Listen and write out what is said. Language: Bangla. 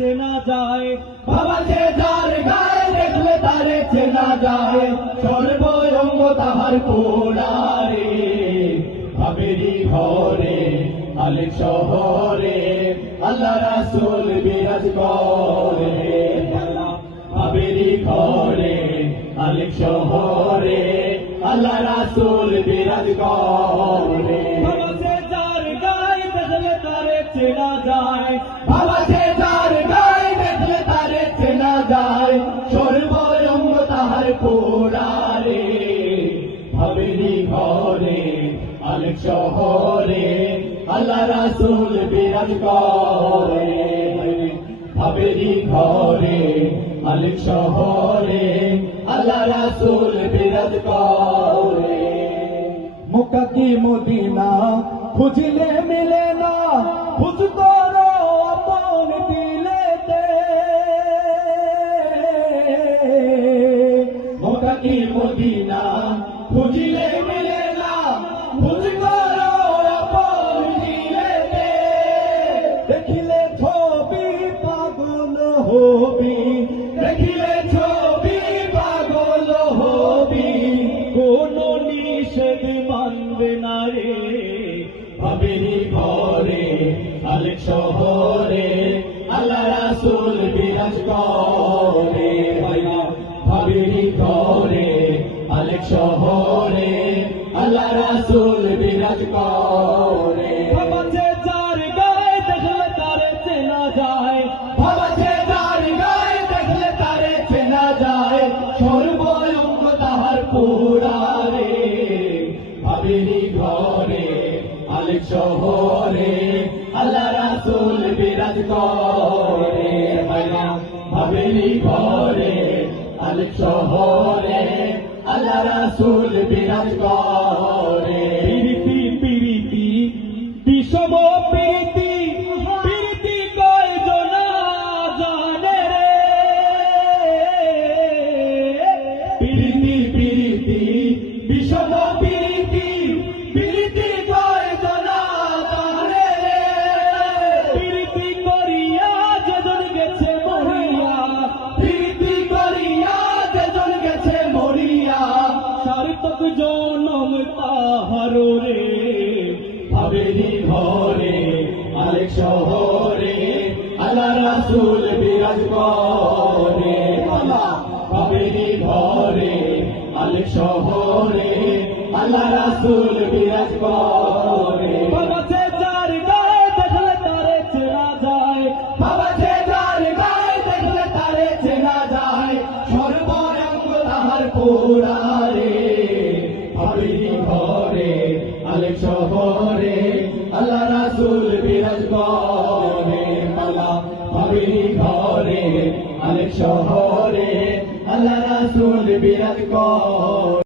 চেনা যায়। বাবা যে যার গায়ে দেখলে তারে চেনা যায়, সর্বঙ্গ তাহার পোড়ারে। ভাবেরি ঘরে আলেক শহরে আল্লাহ রাসূল বিরাজ করে। ভাবেরি ঘরে আলেক শহরে আল্লাহ রাসূল বিরাজ করে। বাবা যে যার গায়ে দেখলে তারে চেনা যায়, বাবা যে যার গায়ে দেখলে তারে চেনা যায়, সর্বঙ্গ তাহার পোড়ারে। ভাবেরি ঘরে আলেক শহরে আল্লাহ রাসূল বিরাজ করে। ভাবেরি ঘরে আলেক শহরে আল্লাহ রাসূল বিরাজ করে। মক্কা কি মদিনা খুঁজলে মিলে না, খুঁজ করো আপন দিলেতে। মক্কা কি মদিনা খুঁজলে মিলে না, খুঁজ করো আপন দিলেতে। দেখিলে ছবি পাগল হবি, দেখিলে ছবি পাগল হবি। কোন নিষেধ মানবে না রে। ভাবেরি ঘরে আলেক শহরে আল্লাহ রাসূল বিরাজ করে। ভাবেরি ঘরে আলেক শহরে আল্লাহ রাসূল বিরাজ করে। বাবা যে যার গায়ে দেখলে তারে চেনা যায়, বাবা যে যার গায়ে দেখলে তারে চেনা যায়, সর্বঙ্গ তাহার পোড়ারে। ভাবেরি ঘরে আলেক শহরে আল্লাহ রাসূল বিরাজ করে। ভাবেরি ঘরে আলেক শহরে আল্লাহ রাসূল বিরাজ করে। প্রীতি প্রীতি বিষম প্রীতি, প্রীতি কয়জনা জানে রে। প্রীতি প্রীতি বিষম প্রীতি, প্রীতি কয়জনা জানে রে। প্রীতি করিয়া যেজন গেছে মরিয়া, প্রীতি করিয়া যেজন গেছে মরিয়া, সার্থক জনম তাহার রে। ভাবেরি ঘরে আলেক শহরে আল্লাহ রাসূল বিরাজ করে। ভাবেরি ঘরে আলেক শহরে আল্লাহ রাসূল বিরাজ করে। বাবা যে যার গায়ে দেখলে তারে চেনা যায়, বাবা যে যার গায়ে দেখলে তারে চেনা যায়, সর্বঙ্গ তাহার পোড়ারে। ভাবেরি ঘরে আলেক শহরে আল্লাহ রাসূল বিরাজ করে। ভাবেরি ঘরে আলেক শহরে আল্লাহ রাসূল বিরাজ করে।